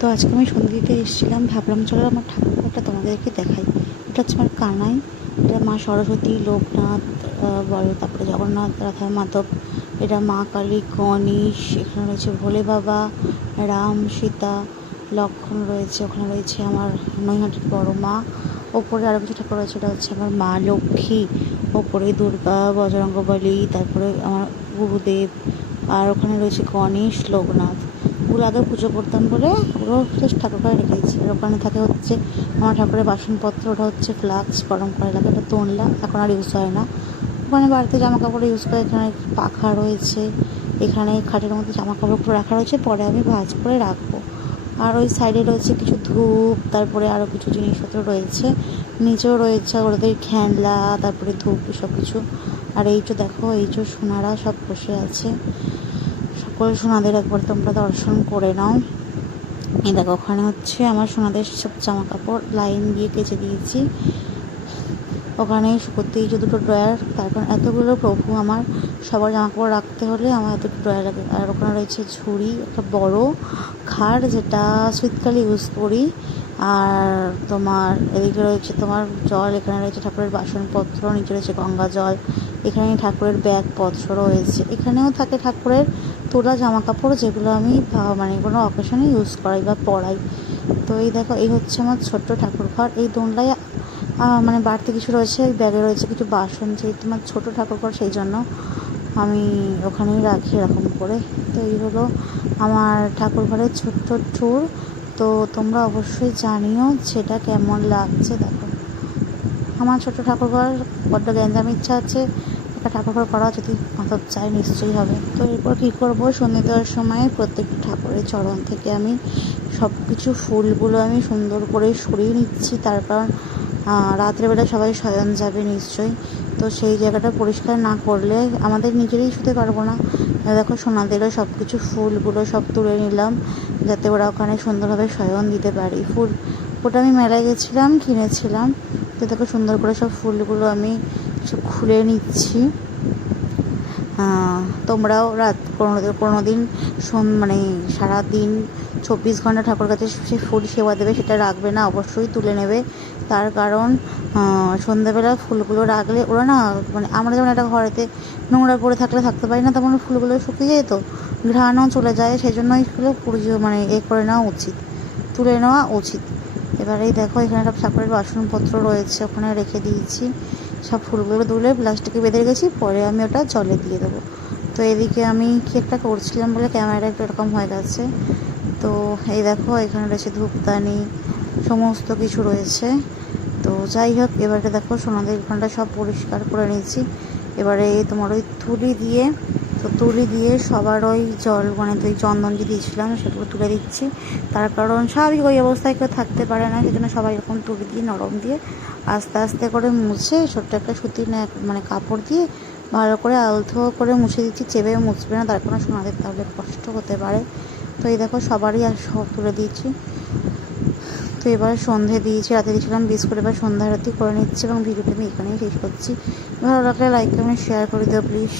তো আজকে আমি সন্ধ্যে দিতে এসেছিলাম, ভাবলাম চলো আমার ঠাকুরটা তোমাদেরকে দেখাই। এটা হচ্ছে আমার কানাই, এটা মা সরস্বতী, লোকনাথ বলো, তারপরে জগন্নাথ, রাধা মাধব, এটা মা কালী, গণেশ, এখানে রয়েছে ভোলে বাবা, রাম, সীতা, লক্ষ্মণ রয়েছে, ওখানে রয়েছে আমার নৈহাটির বড় মা, ওপরে আরও কিছু ঠাকুর রয়েছে, এটা হচ্ছে আমার মা লক্ষ্মী, ওপরে দুর্গা, বজরঙ্গবলী, তারপরে আমার গুরুদেব, আর ওখানে রয়েছে গণেশ, লোকনাথ। ওগুলো আগে পুজো করতাম বলে ওগুলো জাস্ট ঠাকুর ঘরে রেখেছি। আর ওখানে থাকে হচ্ছে আমার ঠাকুরের বাসনপত্র, ওটা হচ্ছে ফ্লাক্স, গরম করা লাগে, ওটা তোনলা, এখন আর ইউজ হয় না। ওখানে বাড়িতে জামা কাপড় ইউজ করে, এখানে পাখা রয়েছে, এখানে খাটের মধ্যে জামা কাপড়গুলো রাখা রয়েছে, পরে আমি ভাঁজ করে রাখবো। আর ওই সাইডে রয়েছে কিছু ধূপ, তারপরে আরও কিছু জিনিসপত্র রয়েছে, নিচেও রয়েছে ওদের খেলনা, তারপরে ধূপ, সব কিছু। আর এই যে দেখো, এই যে সোনারা সব বসে আছে, সকল সোনাদের একবার তোমরা দর্শন করে নাও। এই দেখো, ওখানে হচ্ছে আমার সোনাদের সব জামা কাপড় লাইন দিয়ে কেচে দিয়েছি, ওখানে শুকোতে দিয়েছি দুটো ড্রয়ার। তারপর এতগুলো প্রভু আমার, সবার জামা কাপড় রাখতে হলে আমার এত ড্রয়ার লাগে। আর ওখানে রয়েছে ঝুড়ি, একটা বড় খাট যেটা শীতকালে ইউজ করি। আর তোমার এদিকে রয়েছে তোমার জল, এখানে রয়েছে ঠাকুরের বাসনপত্র, নিচে রয়েছে গঙ্গা জল, এখানে ঠাকুরের ব্যাগপত্র রয়েছে, এখানেও থাকে ঠাকুরের তোলা জামা কাপড়, যেগুলো আমি মানে কোনো অকেশনে ইউজ করাই বা পরাই। তো এই দেখো, এই হচ্ছে আমার ছোট্ট ঠাকুর ঘর। এই দোনলায় মানে বাড়তি কিছু রয়েছে, এই ব্যাগে রয়েছে কিছু বাসন, যেহেতু আমার ছোটো ঠাকুর ঘর সেই জন্য আমি ওখানেই রাখি এরকম করে। তো এই হলো আমার ঠাকুর ঘরের ছোট্ট ট্যুর। তো তোমরা অবশ্যই জানিও সেটা কেমন লাগছে। দেখো, আমার ছোটো ঠাকুরঘর বড্ড গ্যাঞ্জাম, ইচ্ছা আছে একটা ঠাকুরঘর করা, যদি মাথার চাই নিশ্চয়ই হবে। তো এরপর কী করবো, সন্ধ্যে দেওয়ার সময় প্রত্যেকটা ঠাকুরের চরণ থেকে আমি সব কিছু ফুলগুলো আমি সুন্দর করে সরিয়ে নিচ্ছি, তার কারণ রাত্রেবেলা সবাই শয়ন যাবে নিশ্চয়ই, তো সেই জায়গাটা পরিষ্কার না করলে আমাদের নিজেরই শুতে পারবো না। দেখো, সোনাদেরও সব কিছু ফুলগুলো সব তুলে নিলাম, যাতে ওরা ওখানে সুন্দরভাবে শয়ন দিতে পারি। ফুল ওটা আমি মেলায় গেছিলাম, কিনেছিলাম। তো দেখো, সুন্দর করে সব ফুলগুলো আমি সব খুলে নিচ্ছি। তোমরাও রাত কোনো দিন মানে সারাদিন 24 ঘন্টা ঠাকুর কাছে সে ফুল সেবা দেবে, সেটা রাখবে না, অবশ্যই তুলে নেবে। তার কারণ সন্ধ্যাবেলা ফুলগুলো রাখলে ওরা না, মানে আমরা যেমন একটা ঘরেতে নোংরা পড়ে থাকতে পারি না, তেমন ফুলগুলো শুকিয়ে যায়, তো ঘ্রাণও চলে যায়, সেই জন্য এগুলো মানে করে নেওয়া উচিত, তুলে নেওয়া উচিত। এবারেই দেখো, এখানে একটা ঠাকুরের বাসনপত্র রয়েছে, ওখানে রেখে দিয়েছি, সব ফুলগুলো তুলে প্লাস্টিকে বেঁধে রেখেছি, পরে আমি ওটা জলে দিয়ে দেবো। তো এদিকে আমি কি একটা করছিলাম বলে ক্যামেরাটা একটু এরকম হয়ে গেছে। তো এই দেখো, এখানে রয়েছে ধূপদানি, সমস্ত কিছু রয়েছে। তো যাই হোক, এবারে দেখো সোনাদের এখানটা সব পরিষ্কার করে নিয়েছি। এবারে তোমার ওই তুলি দিয়ে সবার ওই জল, মানে ওই চন্দন যে দিয়েছিলাম সেগুলো তুলে দিচ্ছি, তার কারণ স্বাভাবিক ওই অবস্থায় কেউ থাকতে পারে না, সেই জন্য সবাই এরকম তুলি দিয়ে নরম দিয়ে আস্তে আস্তে করে মুছে, ছোট্ট একটা সুতির মানে কাপড় দিয়ে ভালো করে আলতো করে মুছে দিচ্ছি, চেপে মুছবে না, তার কারণ সোনাদের তাহলে কষ্ট হতে পারে। তো এই দেখো, সবারই আর সব তুলে দিয়েছি। তো এবার সন্ধে দিয়েছি, রাতে দিয়েছিলাম বিস্কুট, এবার সন্ধ্যা আরতি করে নিচ্ছি এবং ভিডিওটা আমি এখানেই শেষ করছি। ভালো লাগলে লাইক কমেন্ট শেয়ার করে দিও প্লিজ।